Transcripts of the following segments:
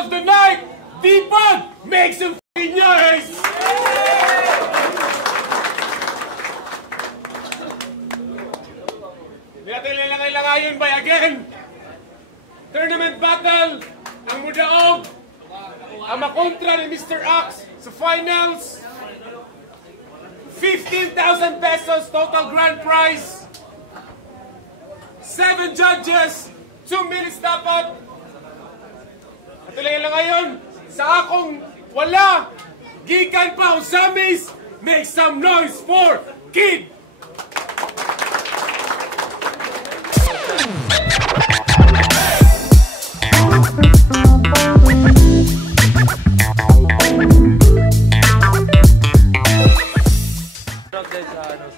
of the night, Deepak, make some f***ing noise! Hindi natin nilalangay-langayin by again. Tournament battle, ang mudaog, ang makontra ni Mr. Ox sa finals. 15,000 pesos total grand prize. 7 judges, 2 minutes dapat. At lang ngayon, sa akong wala, gikan pa ang Samis, make some noise for Kid!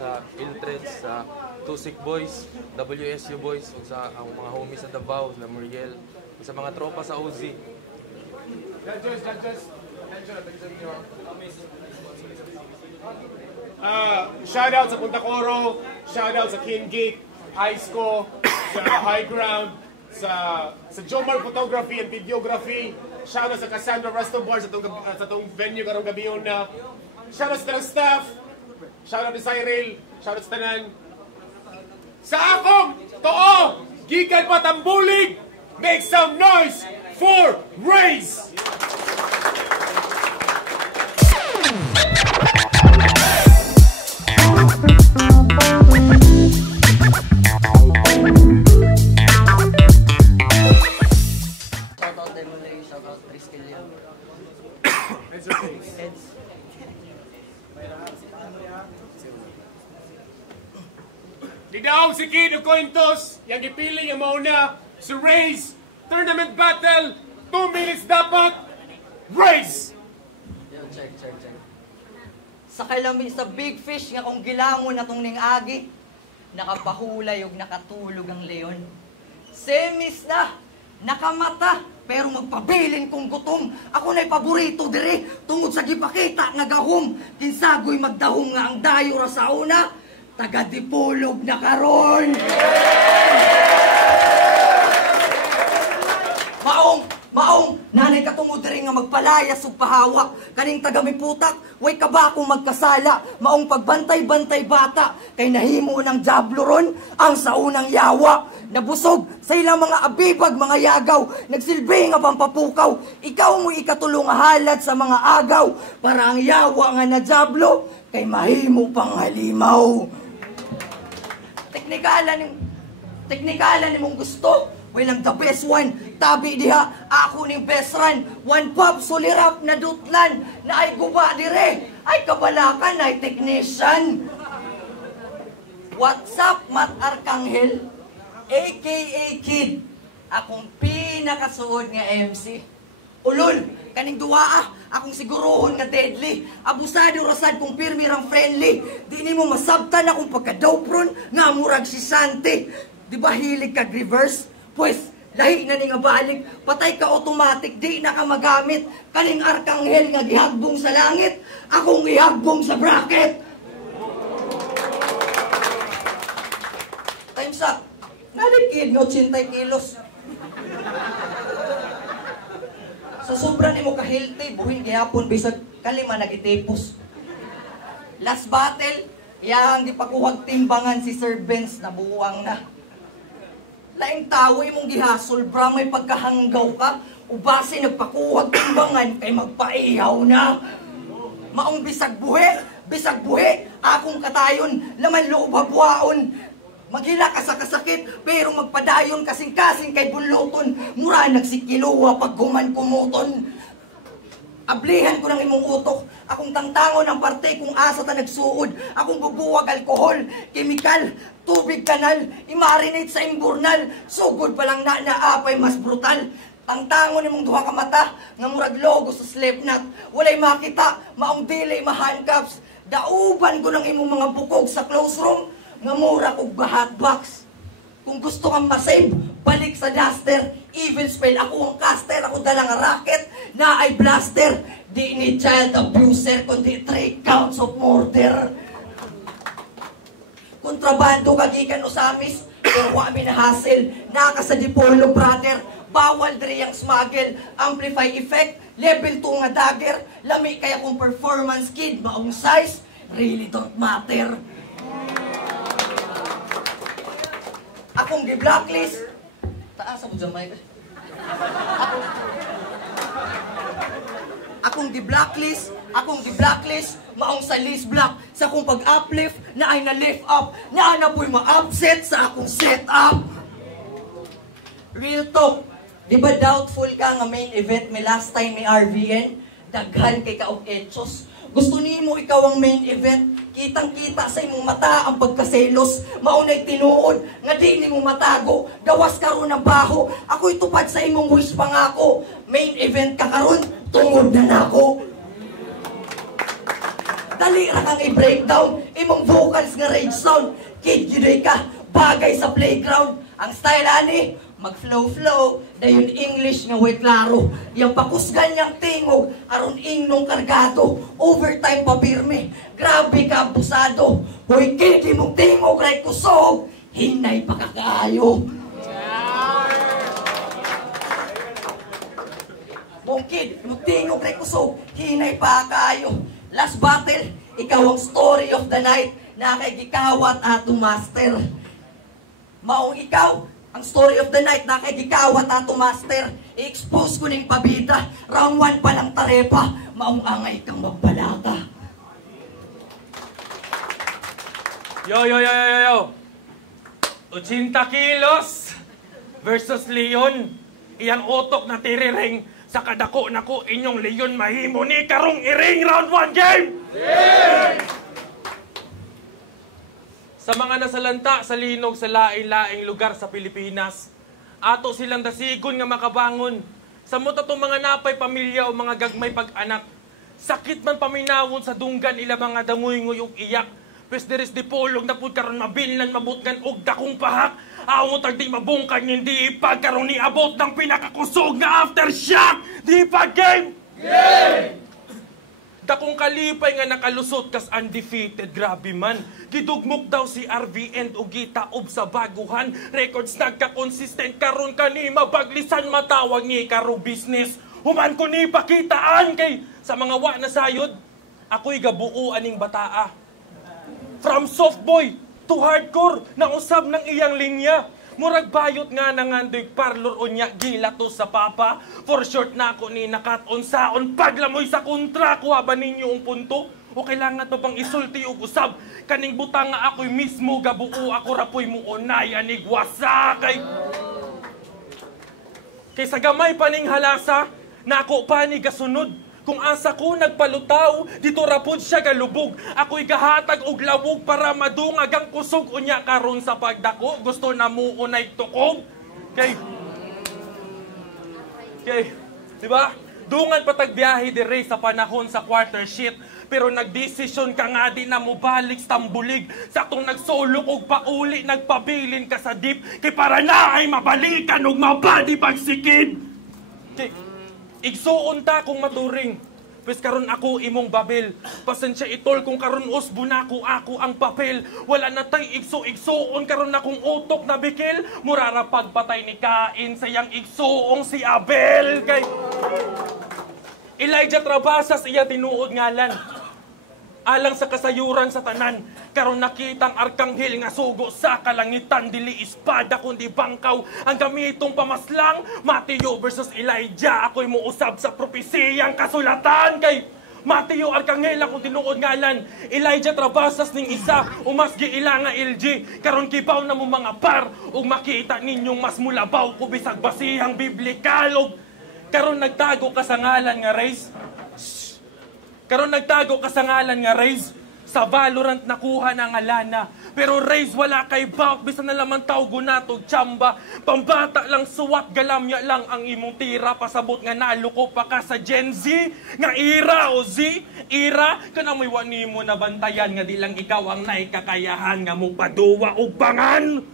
Sa Iltreds, sa Tusik Boys, WSU Boys, ug sa ang mga homies sa Davao, sa Muriel, ug sa mga tropa sa OZ. Shout out sa Punta Coro, shout out sa King Geek, Iceco, sa High Ground, sa Jomar Photography and Videography, shout out sa Cassandra Resto Bar sa itong venue karong gabiyon na, shout out sa ng staff, shout out to Cyril, shout out sa tanan. Sa akong too, gikan pa tambulig, make some noise for Raze! Shout out Demolay, shout out Triskel yan. Heads. Lidaog si Kid o Cointos, yung ipiling yung mauna, si Raze, tournament battle, 2 minutes dapat, Raze! Yo, check. Sa kailami sa big fish nga kung gilamon na tong ning agi, nakapahulay ug nakatulog ang leon. Semis na, nakamata, pero magpabilin kong gutom. Ako na'y paborito dire, tungod sa gipakita nga gahom, kinsagoy magdahom nga ang dayo ra sa una, taga-dipulog na karon. Maong, nanay katungod rin nga magpalayas ug pahawak. Kaning taga-miputak, way kabakong magkasala. Maong pagbantay-bantay bata, kay nahimo ng jablo ron, ang saunang yawa. Nabusog sa ilang mga abibag, mga yagaw, nagsilbi nga pampapukaw. Ikaw mo ikatulong halad sa mga agaw, para ang yawa nga na jablo, kay mahimo pang halimaw. Teknikalan ni mong gusto. Walang the best one. Tabi diha, ako ning best run. One pop, sulirap na dutlan. Na ay guba dire. Ay kabalakan, ay technician. What's up, Matt Arcangel? AKA Kid. Akong pinakasuod nga MC. Ulol, kaning duwaa, akong sigurohon nga deadly. Abusado rasad kung pirmi rang friendly. Di ni mo masabtan akong pagka-dopron nga murag si Santi. Di ba hilig kag reverse? Pues, lahi na ni nga balik. Patay ka automatic, di na ka magamit. Kaning Arcangel nga gihagbong sa langit, akong ihagbong sa bracket. Time's up. Nalikid nga 80 kilos. Sa sobrang imo ka-healthy, buhin gihapon bisag kalima nag-itipos. Last battle, yang gipakuhag timbangan si Sir Benz na buwang na. Laing tao imong gihasol, bra may pagkahanggaw ka, ubase nagpakuhag timbangan kay magpaihaw na. Maong bisag buhi, akong katayon, laman loob habwaon. Maghila ka sa kasakit, pero magpadayon kasing-kasing kay bunluton. Mura nagsikiluwa pag guman-kumuton. Ablihan ko ng imong utok, akong tangtangon ang parte kung asa ta nagsuod. Akong bubuwag alkohol, kemikal, tubig kanal, i-marinate sa imburnal. Sugod pa lang na apay mas brutal. Tangtangon imong duha ka mata, nga murag logo sa Slipknot. Walay makita, maong dili ma-handcuffs. Dauban ko ng imong mga bukog sa close room, nga mura kog bahat box. Kung gusto kang masave, balik sa duster. Evil spell, ako ang caster, ako dalang racket, na ay blaster. Di ni child abuser, kundi 3 counts of murder. Kontrabando kagikan o samis, pero wami na hassle. Naka sa dipolo brother, bawal diri ang smuggle, amplify effect, level 2 nga dagger, lami kaya kung performance kid, maong size, really don't matter. Akong gi-blacklist, taas mo dyan, Mike. Akong gi-blacklist, maong sa list block, sa akong pag-uplift, na ay na-lift up, na ana po'y ma-upset sa akong setup. Real talk, di ba doubtful ka nga main event may last time may RVN? Daghan kay kaog etchos. Gusto nimo ikaw ang main event, kitang-kita sa imong mata ang pagkaselos, maunay tinuod, nga di nimo matago, gawas karon ng baho, ako'y tupad sa imong wish pangako, main event ka karon, tungod na nako. Dali ra kang i-breakdown, imong vocals nga rage sound, kid juday ka, bagay sa playground, ang style ani, mag-flow-flow, dayon English nga way klaro, yung pakusgan niyang tingog, aron ingnong kargado, overtime pa pirme, grabe ka abusado, hoy kid, imong tingog ray kusog, hinay pa kakaayo. Mong kid, imong tingog ray kusog, hinay pa kakaayo. Last battle, ikaw ang story of the night, na kay gikawat ato master. Maong ikaw, ang story of the night na kay gikawat ato master, i-expose ko ning pabida, round 1 pa lang tarepa, maong angay kang magbalata. Yo! 80 kilos versus Leon. Iyang utok na tirireng sa kadako nako inyong Leon mahimo ni karong iring round 1 game! Yeah! Sa mga nasalanta sa linog sa laing-laing lugar sa Pilipinas, ato silang dasigon nga makabangon. Sa muta tong mga napay pamilya o mga gagmay pag-anak, sakit man paminawon sa dunggan ila mga danguy-nguy ug iyak. Pes deres di polog na pud karon mabilnan mabutgan og dakong pahak. Amo tag di mabungkag hindi ipagkaron ni abot ng pinakakusog nga aftershock. Di pa game. Game. Dakong kalipay nga nakalusot kas undefeated, grabe man. Gidugmok daw si RVN o gitaob sa baguhan. Records nagka-consistent karon kani mabaglisan matawag ni karo business. Human ko ni pakitaan kay sa mga wa na sayod. Ako'y gabuo aning bataa. From soft boy to hardcore na usab ng iyang linya. Murag bayot nga nangandoy parlor o niya gilato sa papa. For short na ako ni nakat-unsaon paglamoy sa kontra kuha ba ninyo ang punto? O kailangan to pang isulti o usab? Kaning butang nga ako'y mismo gabuo ako rapoy mo unay anig wasakay. Kay sa gamay paning halasa, nako pa ni gasunod. Kung asa ko nagpalutaw, dito rapod siya galubog. Ako'y gahatag og lawog para madungag ang kusog unya karon sa pagdako. Gusto na mo unay tukog. Kay, di ba? Dungan patagbiyahe dire sa panahon sa quarter sheet. Pero nagdesisyon ka nga di na mo balik sa tambulig. Saktong nagsulok og pauli, nagpabilin ka sa deep. Kay para na ay mabalikan og mabadi pagsikid. Kay, igsuon ta kung maturing. Pwes karon ako imong babel. Pasensya itol kung karon usbo na ako ang papel. Wala na tay igsuon karon akong utok na bikil. Murara pagpatay ni Kain sayang igsuong si Abel. Kay Elijah Trabasas iya tinuod ngalan. Alang sa kasayuran sa tanan, karon nakitang arkanghel nga sugo sa kalangitan, dili espada kundi bangkaw. Ang gamitong pamaslang, Mateo versus Elijah, ako'y muusab sa propesiyang kasulatan. Kay Mateo arkanghel akong tinuod ngalan, Elijah Trabasas ning isa, umasgi ila nga LG. Karon kibaw na mo mga par, ug makita ninyong mas mulabaw ko bisag basihang biblikal. Karon nagtago ka sa ngalan nga race. Karon nagtago ka sa ngalan nga Raze. Sa Valorant nakuha na nga lana. Pero Raze wala kay bout. Bisa na lamang tawgo nato tsamba. Pambata lang suwat galamya lang ang imong tira. Pasabot nga naluko pa ka sa Gen Z. Nga era o Z. Era kana mo'y wani mo na bantayan. Nga di lang ikaw ang naikakayahan. Nga mo paduwa o bangan.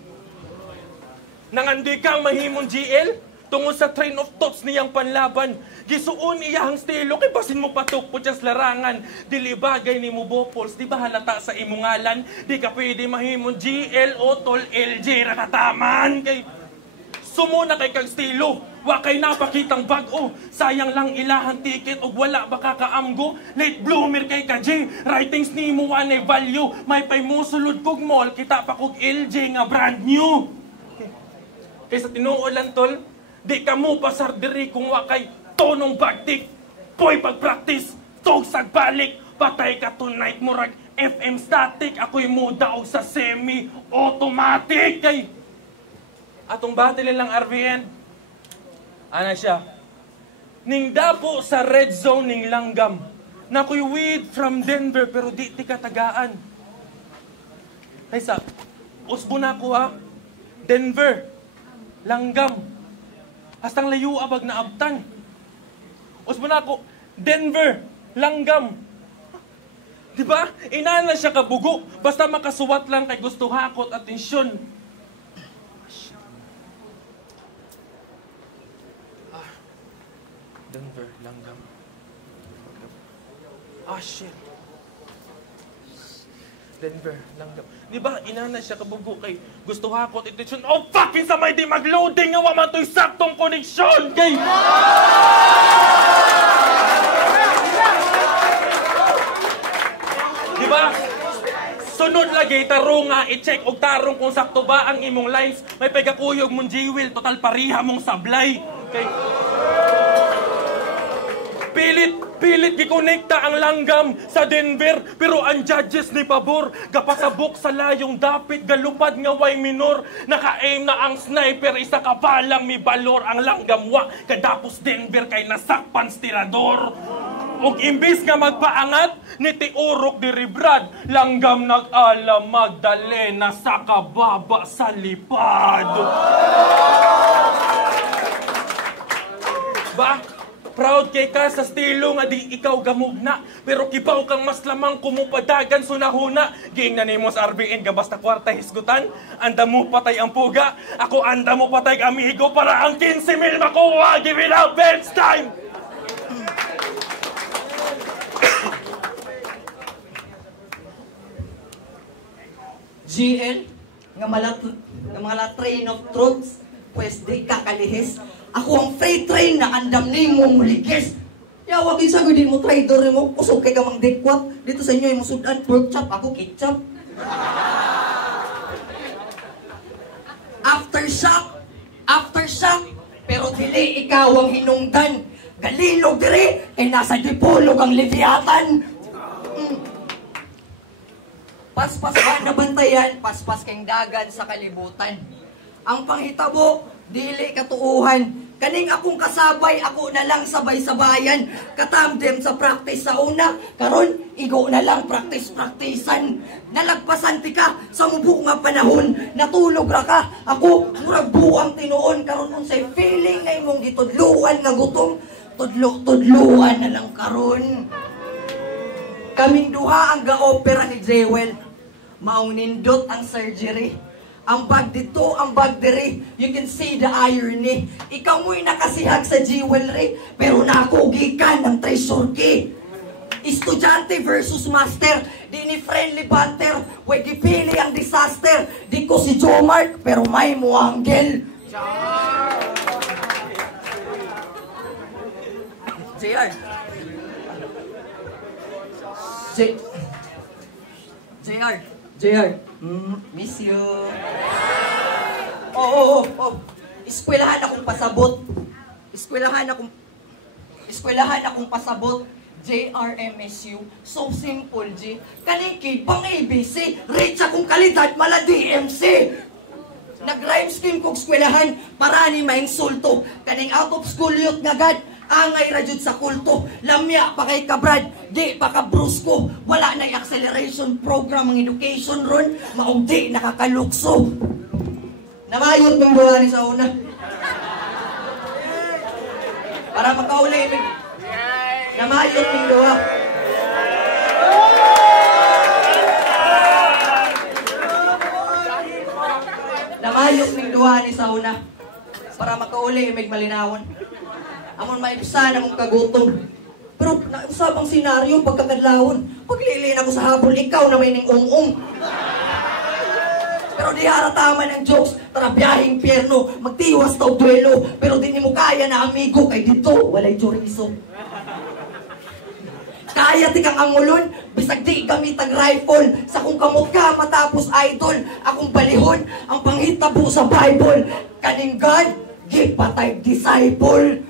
Nangandi kang mahimong GL. Tungod sa train of thoughts niyang panlaban. Gisuon iyahang stilo, kay basin mo patok po siyas larangan. Dili bagay ni mo bopols, di ba halata sa imong ngalan? Di ka pwede mahimong GL o tol LJ rakataman. Kay sumuna kay kag stilo. Wa kay napakitang bag-o, sayang lang ilahan ticket ug wala baka kaamgo. Late bloomer kay ka J, writings ni mo ane value. May pay mo sulod kog mall, kita pa kog LJ nga brand new. Kaysa tinuod lang tol, di ka mo pasar diri kung wa kay tonong bagtik. Poy pag-practice, tugsag balik, patay ka tonight murag FM static. Ako'y muda og sa semi-automatic kay atong battle lang RVN. Ana siya, ning dapo sa red zone ning langgam. Nakoy weed from Denver pero di ka tagaan. Kaysa, usbo na ko ha. Denver, langgam. Hastang layo abag na abtan. Usbo na ko, Denver, langgam. Diba? Inaan na siya kabugo. Basta makasuwat lang kay gusto hakot atensyon. Denver, langgam. Ah, shit. Denver, langgam. Di ba, inana siya kabugo kay gusto hakot atensyon. Oh, fucking sa may di mag-loading nga waman to'y saktong koneksyon kay... Di ba? Sunod lagi, tarong nga, i-check og tarong kung sakto ba ang imong lines. May pagkakuyog mong G-Will, total pariha mong sablay. Kay... Pilit gikonekta ang langgam sa Denver pero ang judges ni pabor gapasabok sa layong dapit galupad nga way minor naka-aim na ang sniper isa ka balang mi balor ang langgam wa kadapos Denver kay nasakpan stirador ug imbis nga magpaangat ni tiurok diri Brad langgam nag-ala Magdalena sa kababa sa lipad ba proud kay ka sa estilo nga di ikaw gamugna. Pero kibaw kang mas lamang kumupadagan sunahuna. Giing na nimo sa RBN ka basta kwarta hisgutan. Anda mo patay ang puga. Ako anda mo patay amigo para ang 15,000 makuha. Give it up, bench time! GL, nga mala train of truths, pues di kakalihis. Ako ang freight train na andam ni mo muligis. Yawag isa ko din mo trader mo. Kusog kay kamang dikwat. Dito sa inyo yung sudan pork chop. Ako ketchup. Aftershock. Pero dili ikaw ang hinungdan. Galilog diri. Kay nasa dipolog ang libyatan. Paspas ba nabantayan? Paspas kang dagan sa kalibutan. Ang panghitabo, dili katuuhan. Kaning akong kasabay, ako na lang sabay-sabayan. Katamdem sa practice sa una. Karon, igo na lang practice-practicean. Nalagpasan ti ka sa mubo nga panahon. Natulog ra ka. Ako, murag buwang tinuon. Karon unsay feeling na imong gitudluan nga gutom. Tudluan na lang karon. Kaming duha ang ga-opera ni Jewel. Maong nindot ang surgery. Ang bag dito, ang bag diri. You can see the irony. Ikaw mo'y nakasihag sa jewelry, pero nakugi ka ng treasure key. Estudyante versus master. Di ni friendly banter. Huwag ipili ang disaster. Di ko si Joe Mark, pero may muanggel. JR. JR. Miss you. Oh. Eskwelahan akong pasabot. Eskwelahan akong pasabot. JRMSU. So simple, G. Kaniki, pang ABC. Rich akong kalidad, mala DMC. Nag-rhyme scheme kong eskwelahan para ni mainsulto. Kaning out of school youth ngagad. Angay rajud sa kulto, lamya pa kay kabrad, di pa ka brusko, wala na acceleration program ang education ron, maong di nakakalukso. Namayot ng buha ni sa una. Para makauli, namayot ng buha. Namayot ng duha ni sa una. Para makauli, may malinawon. Amon maibsan akong kagutom. Pero nausap ang senaryo pagkakadlawon. Paglilin ako sa habol, ikaw na may ning ung-ung. Pero di harataman ang jokes, tara biyaheng pierno, magtiwas taw duelo, pero di mo kaya na amigo, kay dito, walay chorizo. Kaya ti kang angulon, bisag di gamit ang rifle, sa kung kamot ka matapos idol, akong balihon, ang panghitabo sa Bible, kaning God, gipatay disciple.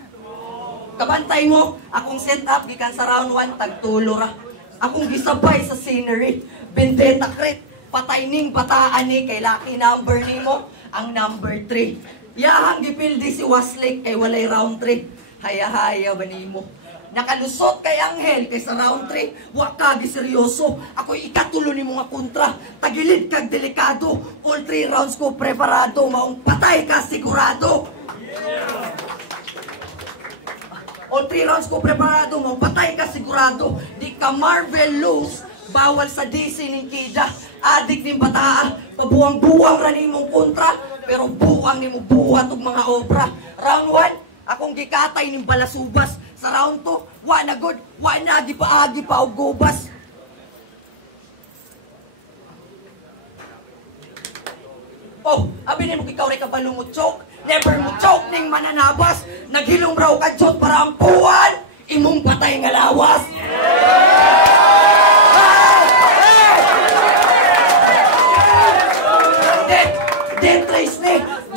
Kabantay mo, akong set up, gikan sa round 1, tagtulo ra. Akong gisabay sa scenery, bendeta crit, patay ning bataan ni, kay lucky number ni mo, ang number 3. Yahang gipildi si Westlake, kay walay round 3. Haya-haya ba ni mo? Nakalusot kay Anghel, kay sa round 3, wakagi seryoso. Ako'y ikatulo ni mga kontra, tagilid kag delikado. All 3 rounds ko preparado, maong patay ka sigurado. All 3 rounds ko preparado, maong patay ka sigurado. Di ka Marvel lose, bawal sa DC ning kida. Adik ning bataa, pabuwang-buwang ra nimong kontra, pero buwang nimo buhat og mga obra. Round 1, akong gikatay ning balasubas. Sa round 2, wa na good, wa na gipaagi pa og gubas. Oh, abi nimo ikaw ray kabalo mo choke. Never mo choke ning mananabas. Naghilom raw ka jot para ang puwan, imong patay nga lawas.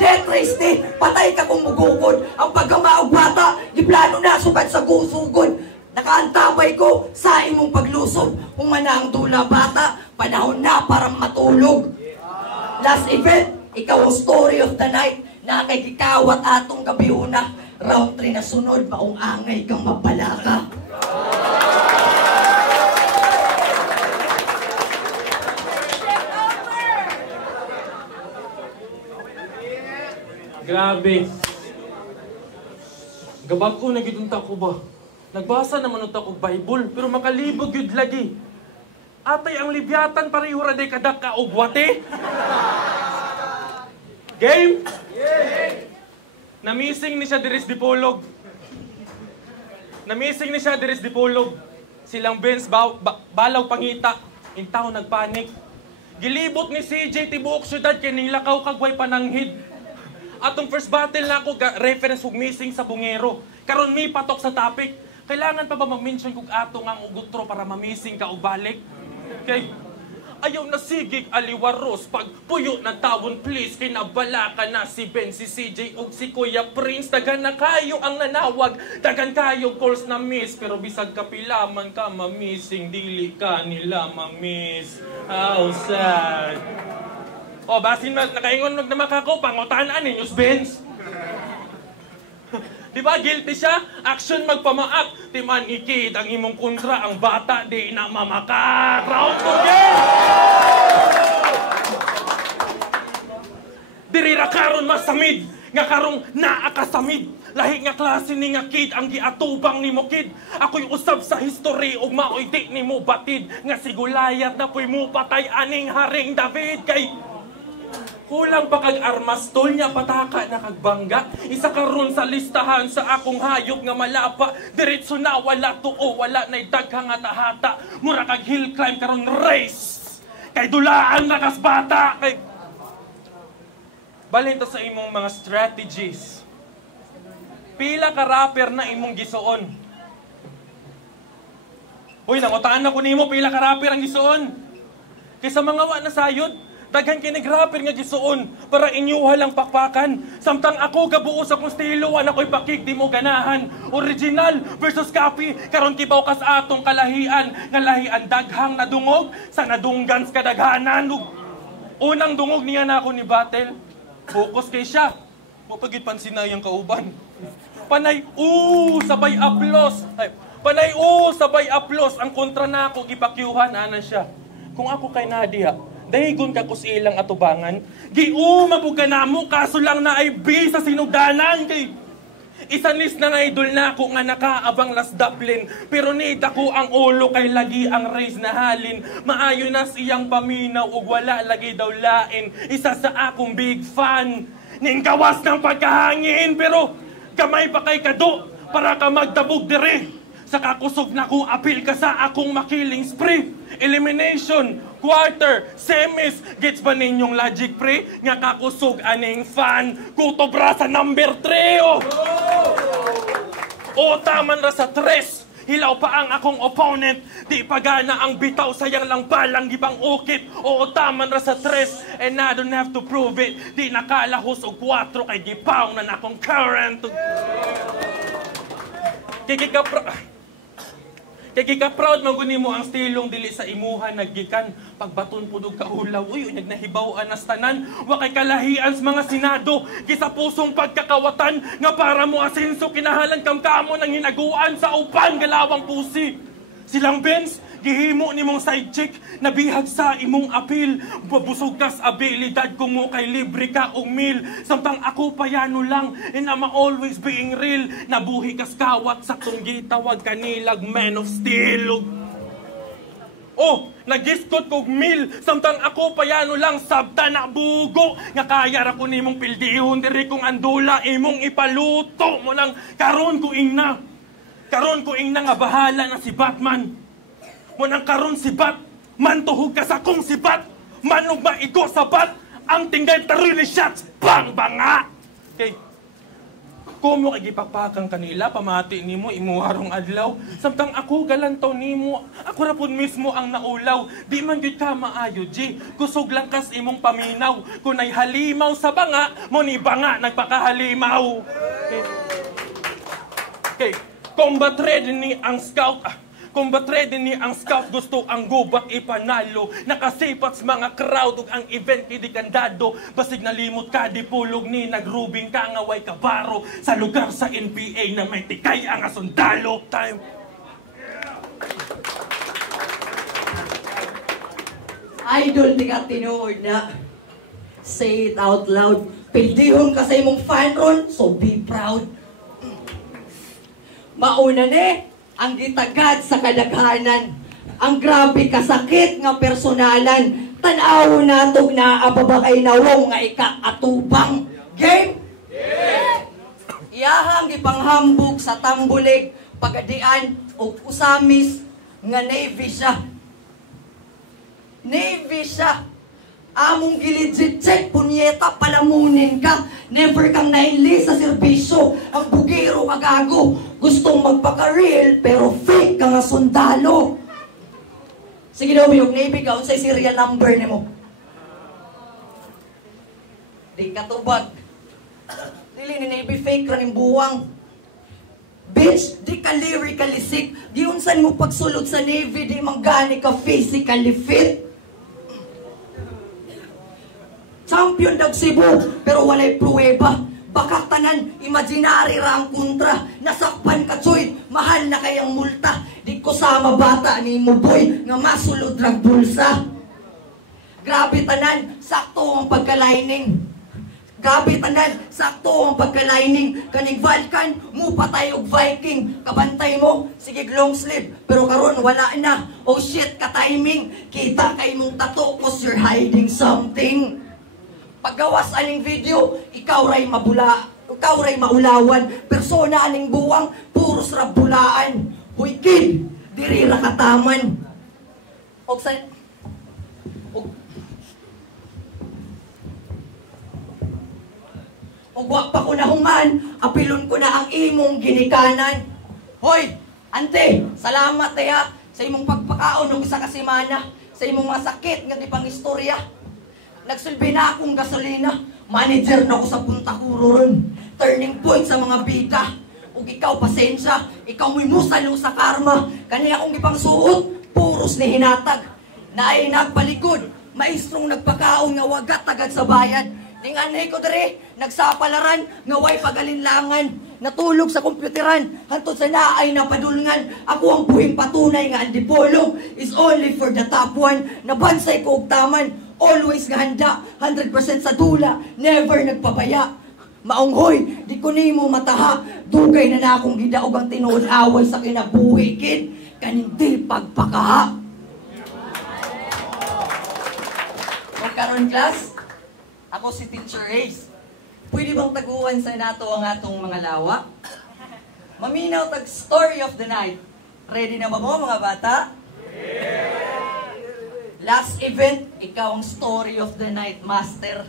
Death race ni, patay ka kung mugukod. Ang pagkamaog bata, giplano na sugad sa gusugod. Nakaantabay ko sa imong paglusob. Humana ang dula bata, panahon na para matulog. Last event, ikaw ang story of the night. Nakikikawat atong gabiuna. Round 3 na sunod, maong angay kang mapalaka. Grabe. Gabag ko nagidunta ko ba? Nagbasa naman unta ko Bible, pero makalibog yun lagi. Atay ang libyatan pareho ra day kadak ka og wate. Game? Na-missing ni siya diris dipolog. Na-missing ni siya diris dipolog. Silang Benz balaw pangita. Intaw nagpanik. Gilibot ni CJ tibuok syudad kining lakaw kagway pananghid. Atong first battle na ako, reference kog missing sa bungero. Karon mi patok sa topic. Kailangan pa ba mag-mention kog atong ang ugutro para ma-missing ka og balik? Okay? Ayaw na sigig aliwaros pag puyo na tawon please. Kay nabala ka na si Ben, si CJ ug si Kuya Prince. Dagan na kayo ang nanawag. Dagan kayo calls na miss. Pero bisag kapilaman ka ma-missing, dili ka nila ma-miss. How sad. O, basin nakaingon na makako, pangutanaan ninyos, Benz. Di ba, guilty siya? Action magpamaak. Timan ikid ang imong kontra, ang bata di na mamaka. Round to game! Dirira karon masamid, nga karong naakasamid. Lahi nga klase ni nga kid, ang giatubang ni mo kid. Ako'y usab sa history, ug maoy di ni mo batid. Nga sigulayat na po'y mo patay aning haring David kay... Kulang pa kag armas tol niya pataka na kagbangga. Isa karon sa listahan sa akong hayop nga malapa. Diretso na wala tuo, wala nay daghang nga tahata. Mura kag hill climb karon race. Kay dulaan na kas bata kay balhin ta sa imong mga strategies. Pila ka rapper na imong gisuon? Uy, nangutaan na ko nimo pila ka rapper ang gisuon. Kaysa mga wa na sayod. Daghan kinig rapper nga gisuon para inyuha lang pakpakan. Samtang ako gabuo sa kong estilo, ako'y pakig di mo ganahan. Original versus copy, karon kibaw kas atong kalahian. Ngalahian daghang nadungog sa nadunggans kadaghanan. Unang dungog niya na ako ni Battle. Focus kay siya. Mapagid pansin na yung kauban. Panay, sabay applause. Panay, sabay applause. Ang kontra na ako, gipakyuhan, ana siya. Kung ako kay Nadia, dahigon ka kus ilang atubangan. Giumabog ka na mo, kaso lang na ay B sa sinudanan. Kay isanis na nga idol na ako nga nakaabang Las Dublin. Pero nita ko ang ulo kay lagi ang race na halin. Maayo na siyang paminaw ug wala lagi daw lain. Isa sa akong big fan. Ning gawas ng pagkahangin. Pero kamay pa kay kado para ka magtabog dire. Sa kakusog na kung apil ka sa akong makiling spree. Elimination, quarter, semis. Gets ba ninyong logic, pre? Nga kakusog aning fan. Kutobra sa number 3, oh! O taman ra sa 3. Hilaw pa ang akong opponent. Di pagana ang bitaw, sayang lang balang gibang ukit. O taman ra sa 3. And I don't have to prove it. Di nakalahos og 4 kay gipaw na akong current. Kaya ka-proud maguni mo ang stilong dili sa imuhan naggikan pagbaton pudog kaulaw. Uy, unyag nahibaw-an nas tanan. Wa kay kalahian sa mga senado. Kisa pusong pagkakawatan nga para mo asenso kinahalan kamo ng hinaguan sa upan galawang pusi. Silang Benz, gihimo ni mong side chick, nabihag sa imong apil. Babusog kas abilidad kung mo kay libre ka og meal. Samtang ako payano lang, and I'm always being real. Nabuhi kas kawat sa gitawag kanilag man of steel. Oh, nagiskot kog meal. Samtang ako payano lang, sabta na bugo. Nga kaya ra ko nimong pildihon, diri kong andula, imong ipaluto mo nang karon ko ingna. Karon ko ing nga bahala na si Batman. Munang karon si Batman, tuhog ka sa kong si Batman, ug maigo sa bat, ang tinggay tarili shots, bang banga! Okay. Kumo kay gipakpakang kanila, pamati nimo imuharong adlaw. Samtang ako galantaw nimo, ako ra pud mismo ang naulaw. Di man gyud ka maayo, G. Kusog lang kas imong paminaw. Kunay halimaw sa banga, mo ni banga nagpakahalimaw. Okay. Okay. Combat ready ni ang scout. Combat ready ni ang scout. Gusto ang gubat ipanalo. Nakasipat sa mga crowd ug ang event kidi kandado. Basig nalimot ka di pulog ni nagrubing ka nga way kabaro sa lugar sa NPA na may tikay ang asundalo. Time. Idol di ka tinuod na. Say it out loud. Pildihon ka sa imong fan ron, so be proud. Mauna ni, ang gitagad sa kadaghanan. Ang grabe kasakit nga personalan. Tanaw natog na ababakay nawong nga ika-atubang. Game? Yeah! Iyahang gipanghambog sa tambulig, pagadian o usamis nga Navy siya. Navy siya. Among gilidjit-check, punyeta, palamunin ka. Never kang nainli sa serbisyo. Ang bugiro kagago. Gustong magpaka-real, pero fake ka nga sundalo. Sige daw, yung Navy ka, unsay serial number ni mo. Di katubag. Dili ni Navy fake ra ning buwang. Bitch, di ka lyrically sick. Di unsan mo pagsulod sa Navy, di manggani ka physically fit. Champion dag Cebu, pero walay pruweba. Baka tanan, imaginary ra ang kontra. Nasakpan ka, Choy, mahal na kayang multa. Di ko sama bata ni mo, boy, nga masulod rang bulsa. Grabe tanan, sakto ang pagka-lining. Grabe tanan, sakto ang pagka-lining. Kaning Vulcan, mo patay og Viking. Kabantay mo, sige long sleeve, pero karon wala na. Oh shit, ka-timing. Kita kay mong tato, cause you're hiding something. Paggawas aning video, ikaw ray maulawan. Persona aning buwang, puros ra bulaan. Huy kid, diri ra kataman. Og wa pa ko nahungan, apilon ko na ang imong ginikanan. Hoy, ante, salamat ya sa imong pagpakaon ng isa ka semana, sa imong masakit nga gipang istorya. Nagsulbi na akong gasolina. Manager na ako sa Punta Curo ron. Turning point sa mga bida. Ug ikaw, pasensya. Ikaw mo'y musalo sa karma. Kaniya akong ipang suot, puros ni hinatag. Naay nagpalikod. Maestrong nagpakaon nga wagat tagad sa bayan. Ning anay ko dere, nagsapalaran, nga way pagalinlangan. Natulog sa kompyuteran, hantod sa naay napadulngan. Ako ang buhing patunay nga ang dipolong is only for the top one. Nabansay ko og taman. Always nga handa, 100% sa dula, never nagpabaya. Maunghoy, di ko nimo mataha, dugay na akong gidaog ang tinuod away sa kinabuhi, kid, kaninti pagpakaha. Magkaroon class, ako si Teacher Ace. Pwede bang taguan sa nato ang atong mga lawa? Maminaw tag story of the night. Ready na ba mo mga bata? Last event, ikaw ang story of the night, master.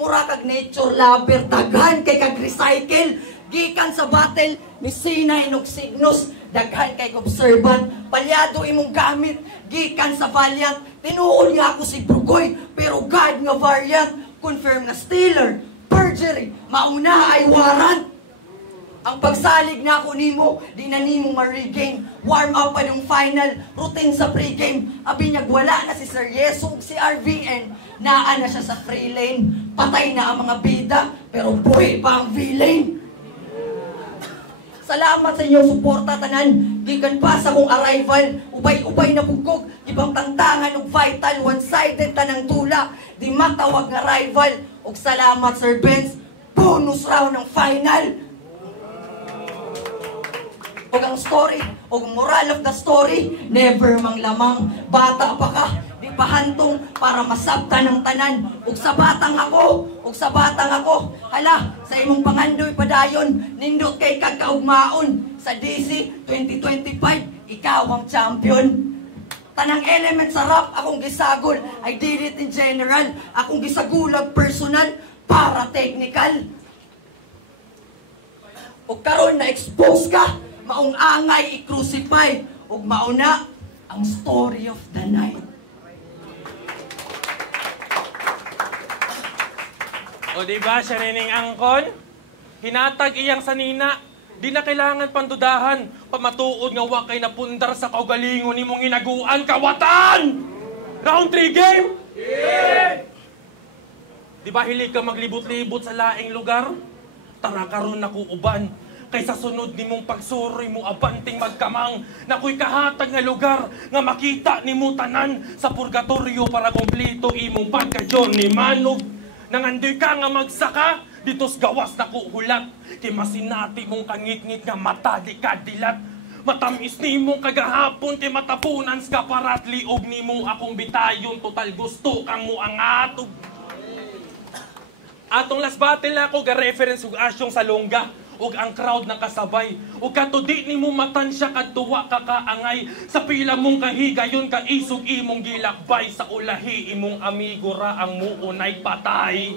Mura kag nature lover, daghan kay kag recycle. Gikan sa battle ni Sinay og Signos, daghan kay observant. Palyado imong gamit, gikan sa Valiant. Tinuod nga ako si Brugoy, pero God nga variant. Confirm na Stealer, perjury, mauna ay warrant. Ang pagsalig na ako nimo, di na nimo ma-regain. Warm up pa ng final, routine sa pregame. Abinyag wala na si Sir Yeso ug si RVN. Naa na siya sa free lane. Patay na ang mga bida, pero buhay pa ang villain. Salamat sa inyong suporta tanan. Gikan pa sa kong arrival, ubay-ubay na bugkog, ibang tangtangan ug vital, one-sided tanang tula, di matawag nga rival. Ug salamat Sir Benz, bonus round ng final. Og ang story, og moral of the story, never mang lamang. Bata pa ka, di pa hantong para masabtan ng tanan. Og sa batang ako, hala, sa imong pangandoy padayon, nindot kay kagkaugmaon. Sa DC 2025, ikaw ang champion. Tanang element sa rap, akong gisagol, I did it in general. Akong gisagulag personal, para technical. Og karon na expose ka, maong angay i-crucify, ug mauna ang story of the night. O diba siya rining angkon? Hinatag iyang sanina, di na kailangan pandudahan, pamatuod nga wa kay napundar sa kaugalingon nimong inaguan kawatan! Round 3 game? Yeah! Di ba hilig ka maglibot-libot sa laing lugar? Tara karon ako uban. Kaysa sunod ni mong pagsuroy mo abanting magkamang na ko'y kahatag nga lugar nga makita ni mo tanan sa purgatorio para kumplito imong pagkadyon ni Manog. Nangandoy ka nga magsaka, ditos gawas na ko hulat. Kay masinati mong kangit-ngit nga mata di kadilat. Matamis ni mong kagahapon kay matapunan ska parat liog ni mo akong bitayon total gusto kang mo ang atog. Atong last battle na ako ga reference ug asyong salongga. Ug ang crowd nakasabay. Ug katudi ni mo matansya kadtuwa ka kaangay. Sa pila mong kahigayon ka isog imong gilakbay. Sa ulahi imong amigo ra ang muunay patay.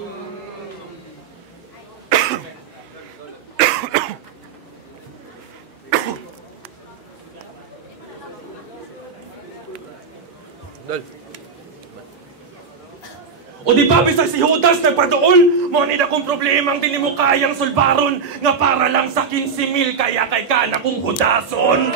Dol. O di ba bisag si Judas nagpadool? Monid akong problemang di mo kayang sulbaron nga para lang sa 15,000 kaya kay kana kong hudason.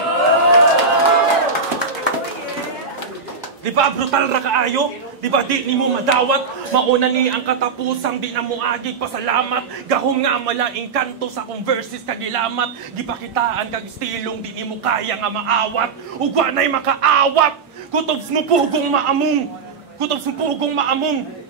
Di ba brutal ra kaayo? Di ba di ni mo madawat? Mauna ni ang katapusang di na mo agig pasalamat. Gahom nga malaing kanto sa kong verses kagilamat. Gipakitaan kag estilong di ni mo kaya nga maawat. Ug wa nay makaawat. Kutob mo pugong maamong. Kutob mo pugong maamong.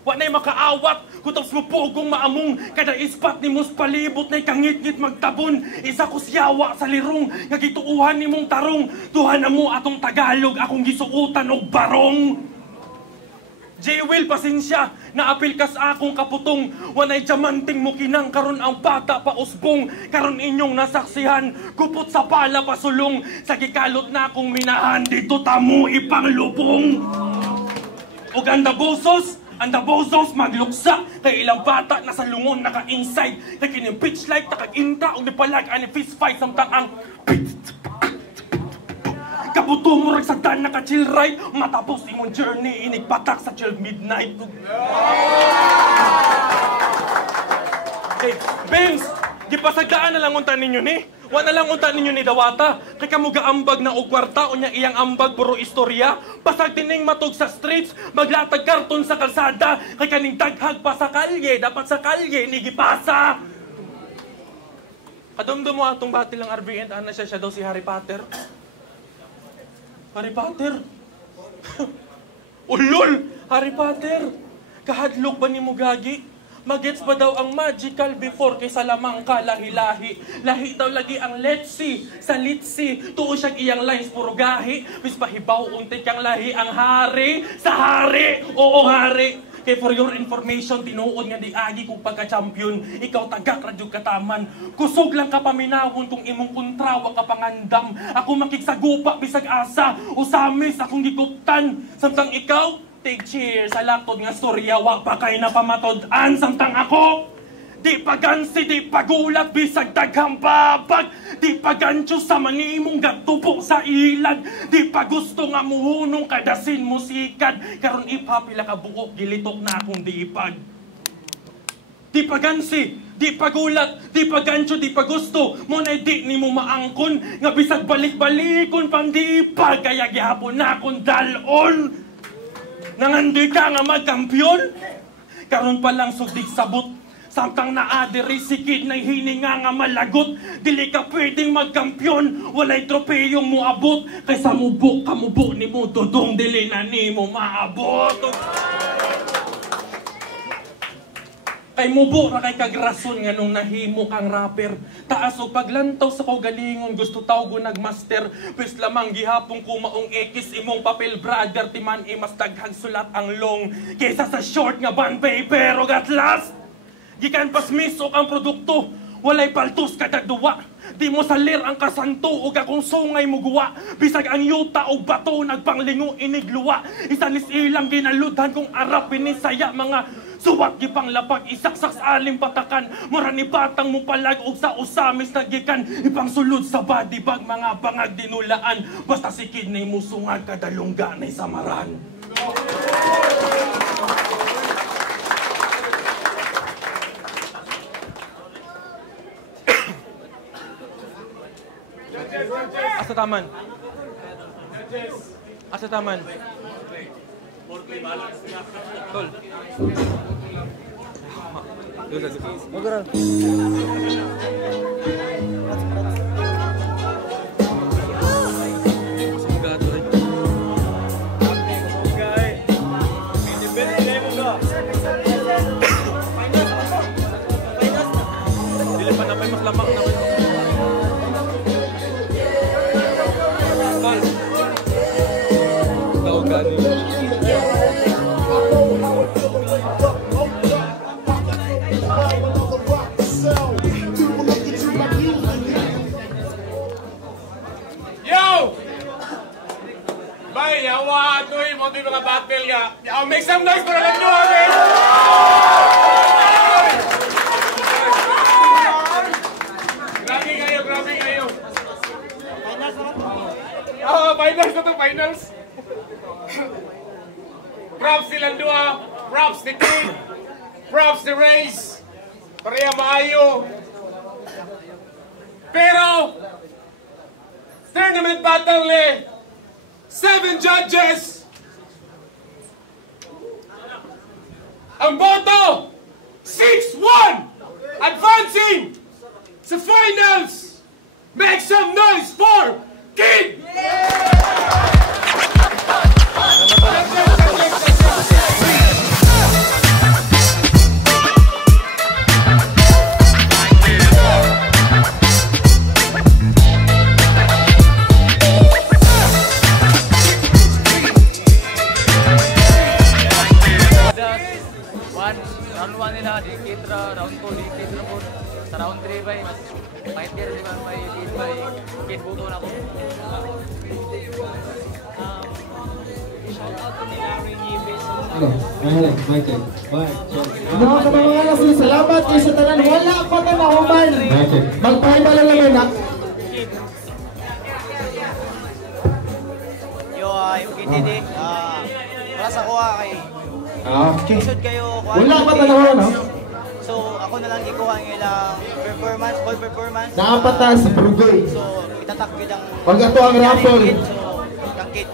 Wa na'y makaawat, kutob mo pugong maamong, kada ispat ni mos palibot na'y kangit-ngit magtabon, isa ko siyawa sa lirong, nga gituuhan ni mong tarong, tuhan na mo atong Tagalog, akong gisuutan og barong. J-Will, pasensya, naapil ka sa akong kaputong, wanay diamanting mo kinang, karon ang bata pa usbong, karon inyong nasaksihan, kupot sa pala pasulong, sa gikalot na akong minahan, dito tamo ipanglubong. Ug ang bozos magluksa kay ilang bata nasa lungon naka-inside kay kining pitch light nakag-inta og nipalag ani fist fight samtang ang kabuto mo rag sa dan naka-chill ride matapos imong journey inigpatak sa 12 midnight. Okay, Benz, gipasagdaan na lang unta ninyo ni. Wa na lang unta ninyo ni Dawata. Kay kamo gaambag na og kwarta unya iyang ambag puro istorya. Pasag tining matog sa streets, maglatag karton sa kalsada. Kay kaning daghag pa sa kalye, dapat sa kalye ni gipasa. Kadumdum mo atong batil lang RBN, ana siya daw si Harry Potter. Harry Potter. Ulol, Harry Potter. Kahadlok ba nimo gagi? Magets ba daw ang magical before kaysa lamang ka lahi-lahi? Lahi daw lagi ang letsi, sa litsi, tuo siyang iyang lines puro gahi. Bis pahibaw unti kang lahi ang hari, sa hari, oo hari. Kaya for your information, tinuod nga di agi kung pagka-champion, ikaw tagak radyo kataman. Kusog lang ka paminahon kung imong kontrawa ka pangandam. Ako makiksagupa bisag asa, usamis akong giguptan. Samtang ikaw, take cheers sa laktod nga storya, wa pa kay napamatod-an. Samtang ako, di pagansi, di pagulat, bisag daghang babag. Di pagansyo sa manimong gatupok sa ilag. Di pa gusto nga muhunong kadasin musikad. Karon ipapila ka buok, gilitok na akong diipag. Di pagansi, di pagulat, di pagansyo, di pagusto. Muna di ni mo maangkon, nga bisag balik-balikon pang diipag. Kaya gihapon na akong dalon. Nangandoy ka nga magkampyon. Karon pa lang sudig sabot. Samtang naadiri sikid na hininga nga malagot. Dili ka pwedeng magkampyon, walay tropeyong muabot. Kaysa mubok kamubo ni mo, dodong dili na ni mo maabot. Kay mubo ra kay kagrason nga nung nahimo kang rapper. Taas og paglantaw sa kaugalingon, gusto tawgo nagmaster. Pwes lamang gihapong kumaong ekis imong papel brother. Timan imas daghang sulat ang long kaysa sa short nga bond paper. Og at last, gikan pas misok ang produkto, walay paltos kada duwa. Di mo salir ang kasanto o akong sungay mo guwa. Bisag ang yuta o bato nagpanglingo inigluwa. Isa nis ilang ginaludhan kung arap pinisaya mga suwat gipang lapag isaksak sa aling patakan. Mura ni batang mo palag og sa usamis nagikan. Ipang sulod sa body bag mga bangag dinulaan. Basta si kidney mo sungag kada lungga na samaran. Asa taman? Asa taman? Tol. Magara. Dili pa na mas lamang naman. Mga battle nga. I'll make some noise para lang nyo, okay? Grabe kayo, grabe kayo. Finals na to, finals. Props silang dua, props ni King, props ni Race. Pareha maayo. Pero, tournament battle ni 7 judges. Ang boto, 6-1, advancing sa finals. Make some noise for Kid! Round 1 nila, di Kitra, round 2, di Kitra po. Sa round 3 by, fighter di ba, may lead by Kid Buto na ko. Shout out to nila Ring Ibis. Michael. Mga kamangala sila, salamat kayo sa tanan. Wala pa ka mahuman. Magpahibala lang yun, ha? Yo, yung KTD, para sa kuha kay Okay. isod kayo. Wala pa talaga, no? So, ako na lang ikuha ng ilang performance, all performance. Nakapatas si Brugay. So, itatak bilang Pag ito ang raffle. So, kang Kid.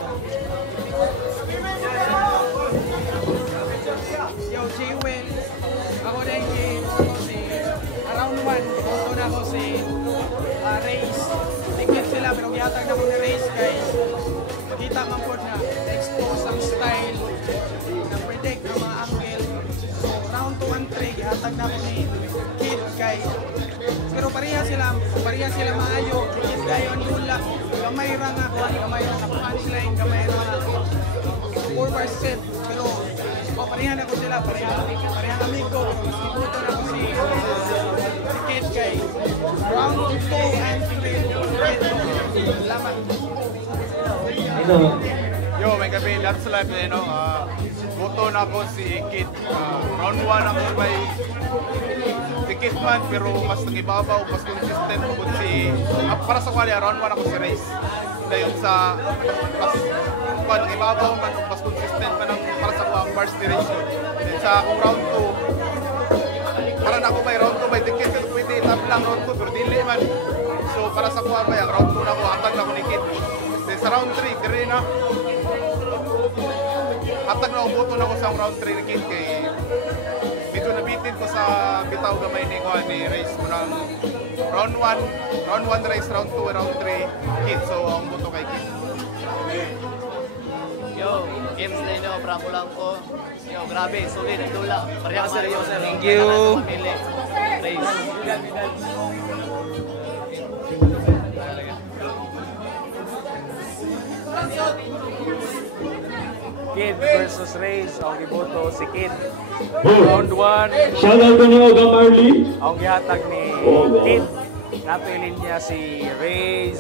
Yo, J-Win. Ako na yung game. Si around 1. Gusto na ako si Race. Tingin sila, pero gihatag na ko ni Race, guys. Makita man po na na-expose ang style, na-predict ang mga angle. So, round 2 and 3, gihatag na ako ni Kid kay pero pareha sila maayo. Kid kayo ang dula. Gamay ra nga kuan, gamay ra na punchline, gamay ra 4 bar set. Pero pareha na ko sila, pareha amigo. Mas ibuto na ko si Kid kay round 2 and 3. Salamat. Yo, may gabi, lahat sa live na buto na ako si Kid. Round 1 ako may Kid man, pero mas nangibabaw, mas consistent po si... para sa kwali, round 1 ako si Race. Dahil sa... mas nangibabaw man, mas consistent man para sa kwa ang bars ni Race. Then sa akong round 2, para na ako may round 2, may Kid, kasi pwede itap lang round 2, pero dili man. So para sa kwa may, ang round 2 na ako, hatag na ako ni Kid. Then sa round 3, dire na. Hatag na buto na ko sa round 3 ni Kid kay medyo nabitin ko sa bitaw gamay ni ko ni Race mo ng round 1 Race, round 2, round 3 Kid. So ang buto kay Kid. Yo, games na ino, bravo lang ko. Yo, grabe, solid, idula. Pareha ka seryoso. Thank you. Race. Kid versus Race, ang iboto si Kid. Round 1, Shoutout ko niyo, Oga Marley. ang gihatag ni Kid. Napilin niya si Race.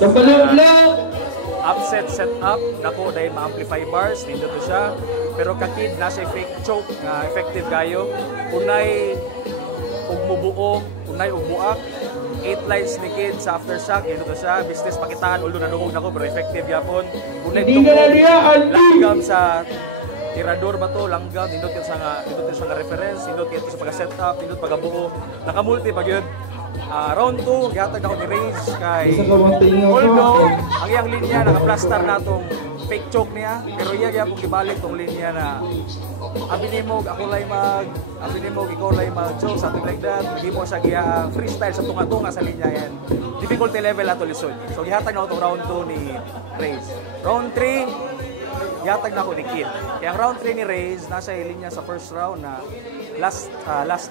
Upset setup, nako dahil ma-amplify bars, nindot to siya. Pero ka-Kid, nasa fake choke, nga effective kayo. Unay, ug mubuo, unay ug buak. 8 lines ni Kid sa aftershock, nindot to siya. Business pakitaan, ulo na nungog nako, pero effective yapon. Unay tungkol, langgam sa tirador ba to, langgam, nindot yun sa nga reference, nindot yun sa pag-setup, nindot pag-buo. Nakamulti pag yun. Round 2, gihatag ako ni Race kay although ang iyang linya naka-plaster na itong fake choke niya, pero iya gyapon gibalik tong linya na abinimog ikaw lay mag-choke, something like that. Hindi mo siya giya freestyle sa tunga-tunga sa linya yan. Difficulty level ato lisod. So gihatag na ako itong round 2 ni Race. Round 3, gihatag na ako ni Kid. Kaya ang round 3 ni Race, nasa linya sa first round na last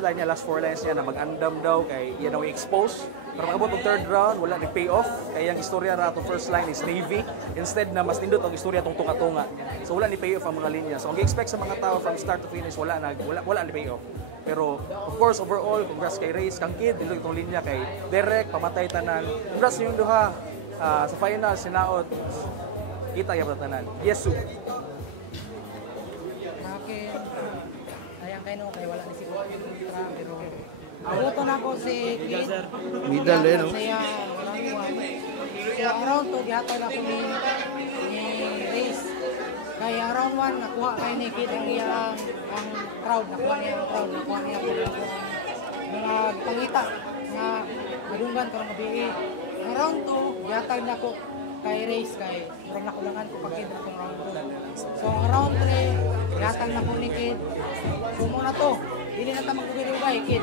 line niya, last 4 lines niya na mag-andam daw kay yan ang i-expose. Pero makabot ang third round, wala ni payoff. Kaya ang istorya na itong first line is Navy. Instead na mas nindot ang istorya itong tunga-tunga. So wala ni payoff ang mga linya. So ang i-expect sa mga tao from start to finish, wala ni payoff. Pero of course, overall, congrats kay Race, kang Kid, nindot itong linya kay Derek, pamatay tanan. Congrats yung duha sa final, sinaot. Kita yung tanan. Yes, sir. Kay wala ni si Ultra, pero abuto na ko si Kid. Middle eh, no? Saya so ang round 2 gihatag ako ni Race. Kaya round 1 nakuha kay ni Kid ang crowd, nakuha niya mga pangita nga madunggan karong gabi. Ang round 2 gihatag na ko kay Race kay murag nakulangan ko pag-Kid atong round 2. So ang round 3 gihatag na ko ni Kid. Sumo na to. Dili na ta magkubirugay, Kid.